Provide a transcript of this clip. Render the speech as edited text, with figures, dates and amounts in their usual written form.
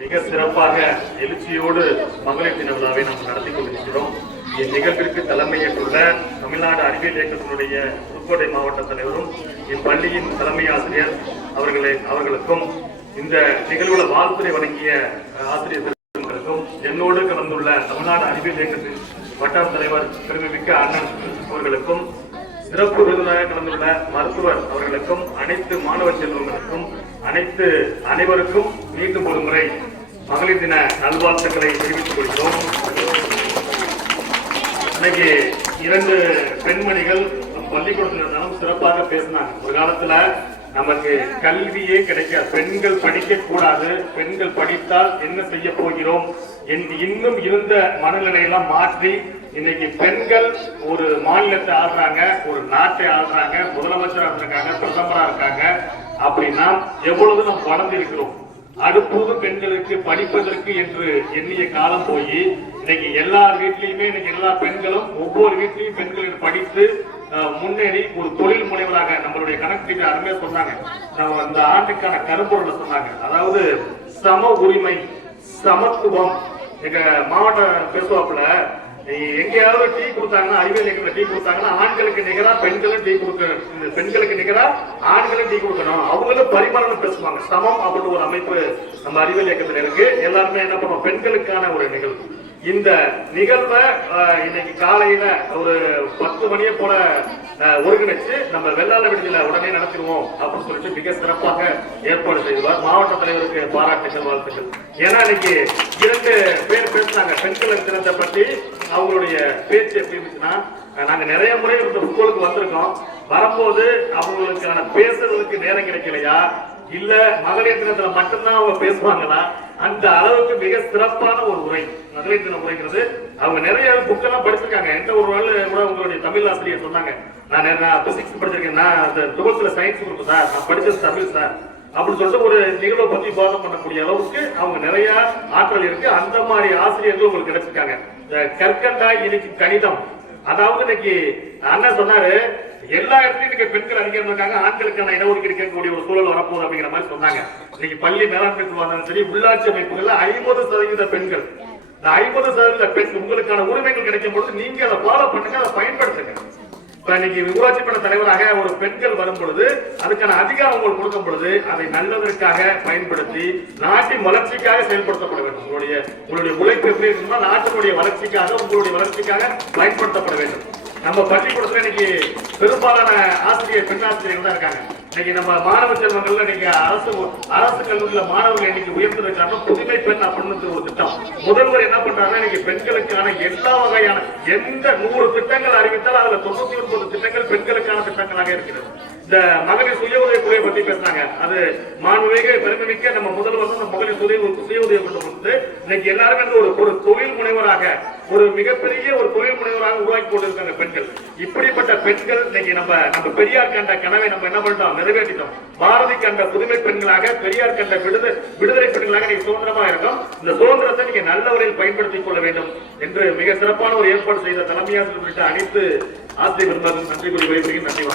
மிக சிறப்பாக எழுச்சியோடு மகளிர் தின விழாவை நாம் நடத்தி கொண்டிருக்கிறோம். இந்நிகழ்விற்கு தலைமையேற்றுள்ள தமிழ்நாடு அறிவியல் இயக்கத்தினுடைய புதுக்கோட்டை மாவட்ட தலைவரும் இப்பள்ளியின் தலைமை ஆசிரியர் அவர்களுக்கும் இந்த நிகழ்வுல வாழ்த்துறை வழங்கிய ஆசிரியர்களுக்கும் என்னோடு கலந்துள்ள தமிழ்நாடு அறிவியல் இயக்கத்தின் வட்டார தலைவர் பெருமைமிக்க அண்ணன் அவர்களுக்கும் சிறப்பு விருதாக கலந்துள்ள மருத்துவர் அவர்களுக்கும் அனைத்து மாணவ செல்வங்களுக்கும் அனைவருக்கும் மீண்டும் ஒரு முறை மகளிர் தின நல்வாழ்த்துக்களை தெரிவித்துக் கொள்கிறோம். இன்னைக்கு 2 பெண்மணிகள் பள்ளிக்கூடத்தில் இருந்தாலும் சிறப்பாக பேசினாங்க. ஒரு காலத்துல நமக்கு கல்வியே கிடைக்காது, பெண்கள் படிக்க கூடாது, பெண்கள் படித்தால் என்ன செய்ய போகிறோம் இன்னும் இருந்த மனநிலையெல்லாம் மாற்றி இன்னைக்கு பெண்கள் ஒரு மாநிலத்தை ஆள்றாங்க, ஒரு நாட்டை ஆள்றாங்க, முதலமைச்சராக இருக்காங்க, பிரதமரா இருக்காங்க. அப்படின்னா எவ்வளவு நாம் வளர்ந்து இருக்கிறோம். அடுப்பது பெண்களுக்கு படிப்பதற்கு என்று எண்ணிய காலம் போய் இன்னைக்கு எல்லார் வீட்லயுமே இன்னைக்கு எல்லா பெண்களும் ஒவ்வொரு வீட்லயும் பெண்கள் படித்து முன்னேறி ஒரு தொழில் முனைவராக நம்மளுடைய கணக்கு அருமையா சொன்னாங்க. இந்த ஆண்டுக்கான கருப்பொருளை சொன்னாங்க. அதாவது சம உரிமை, சமத்துவம். எங்க மாவட்ட பேசுவாப்புல எங்கேயாவது டீ கொடுத்தாங்கன்னா, அறிவியல் இயக்கத்துல டீ கொடுத்தாங்கன்னா ஆண்களுக்கு நிகரா பெண்களும் டீ கொடுக்கணும், பெண்களுக்கு நிகரா ஆண்களும் டீ கொடுக்கணும், அவங்களும் பரிமாணம் பேசுவாங்க. சமம் அப்படின்னு ஒரு அமைப்பு நம்ம அறிவியல் இயக்கத்துல இருக்கு. எல்லாருமே என்ன பண்ணுவோம், பெண்களுக்கான ஒரு நிகழ்வு. இந்த நிகழ்வை இன்னைக்கு காலையில ஒரு 10 மணியை போல ஒருங்கிணைச்சு நம்ம வெள்ளாள விடுதியில உடனே நடத்திடுவோம் அப்படின்னு சொல்லிட்டு மிக சிறப்பாக ஏற்பாடு செய்வார். மாவட்ட தலைவருக்கு பாராட்டுகள், வாழ்த்துக்கள். ஏன்னா இன்னைக்கு 2 பேர் பேசினாங்க பெண்கள் தினத்தை பற்றி. அவங்களுடைய பேச்சு எப்படி இருந்துச்சுன்னா, நாங்க நிறைய முறை இந்த ஸ்கூலுக்கு வந்திருக்கோம், வரும்போது அவங்களுக்கான பேசுறதுக்கு நேரம் கிடைக்கலையா, இல்ல மகளிர் தினத்துல மட்டும்தான் அவங்க பேசுவாங்களா, அந்த அளவுக்கு மிக சிறப்பான ஒரு உரை மகளிர் தின உரைங்கிறது. அவங்க நிறைய புக்கெல்லாம் படிச்சிருக்காங்க. எந்த ஒரு நாள் கூட உங்களுடைய தமிழ் ஆசிரியர் சொன்னாங்க, நான் பிசிக்ஸ் படிச்சிருக்கேன், நான் 12th சயின்ஸ் குரூப் சார், நான் படிச்சது தமிழ் சார் அப்படின்னு சொல்லிட்டு ஒரு நிகழ்வை பத்தி விவாதம் பண்ணக்கூடிய அளவுக்கு அவங்க நிறைய ஆற்றல் இருக்கு. அந்த மாதிரி ஆசிரியர்கள் உங்களுக்கு கிடைச்சிருக்காங்க. கற்கண்டா இன்னைக்கு கணிதம், அதாவது இன்னைக்கு அண்ணன் சொன்னாரு எல்லா இடத்துலயும் இன்னைக்கு பெண்கள் அதிகம் இருக்காங்க, ஆண்களுக்கான இடஒதுக்கீடு கேட்கக்கூடிய ஒரு சூழல் வரப்போகுது அப்படிங்கிற மாதிரி சொன்னாங்க. இன்னைக்கு பள்ளி மேலாண்மை இருந்தாலும் சரி, உள்ளாட்சி அமைப்புகள்ல 50% பெண்கள். இந்த 50% பெண் உங்களுக்கான உரிமைகள் கிடைக்கும் பொழுது நீங்க அதை ஃபாலோ பண்ணுங்க, அதை பயன்படுத்துங்க. இன்னைக்கு ஊராட்சி மன்ற தலைவராக ஒரு பெண்கள் வரும் பொழுது அதுக்கான அதிகாரம் உங்களுக்கு கொடுக்கும் பொழுது அதை நல்லதற்காக பயன்படுத்தி நாட்டின் வளர்ச்சிக்காக செயல்படுத்தப்பட வேண்டும். உங்களுடைய உழைப்பு எப்படி இருக்குன்னா நாட்டினுடைய வளர்ச்சிக்காக, உங்களுடைய வளர்ச்சிக்காக பயன்படுத்தப்பட வேண்டும். நம்ம பள்ளிக்கூடத்துல இன்னைக்கு பெரும்பாலான ஆசிரியர் பெண் ஆசிரியர்கள் தான் இருக்காங்க. இன்னைக்கு நம்ம மாணவ செல்வங்கள்ல இன்னைக்கு அரசு கல்லூரியில மாணவர்கள் இன்னைக்கு உயர்ந்திருக்காங்க. புதுமை பெண் அப்படின்னு ஒரு திட்டம் முதல்வர் என்ன பண்றாங்கன்னா, இன்னைக்கு பெண்களுக்கான எல்லா வகையான எந்த 100 திட்டங்கள் அறிவித்தால் அதுல 99 திட்டங்கள் பெண்களுக்கான திட்டங்களாக இருக்கிறது. இந்த மகளிர் சுய உதவி குழுவை பத்தி பேசினாங்க. அது மாண்புமிகு பெருமைமிக்க நம்ம முதல்வர் அந்த மகளிர் சுய உதவி குழு வந்து இன்னைக்கு எல்லாருமே ஒரு தொழில் முனைவராக, ஒரு மிகப்பெரிய ஒரு தொழில் முனைவராக உருவாக்கி கொண்டிருக்காங்க பெண்கள். இப்படிப்பட்ட பெண்கள் இன்னைக்கு நம்ம பெரியார் கண்ட கனவை நம்ம என்ன பண்ணிட்டோம், நிறைவேற்றிட்டோம். பாரதி கண்ட புதுமை பெண்களாக, பெரியார் கண்ட விடுதலை பெண்களாக நீங்க சுதந்திரமா இருக்கும். இந்த சுதந்திரத்தை நீங்க நல்ல வரையில் பயன்படுத்திக் கொள்ள வேண்டும் என்று மிக சிறப்பான ஒரு ஏற்பாடு செய்த தலைமையாசிரியர் உள்ளிட்ட அனைத்து ஆசிரியர் பெருமக்களுக்கும் நன்றி கூறி விடைபெறுகிறேன். நன்றி.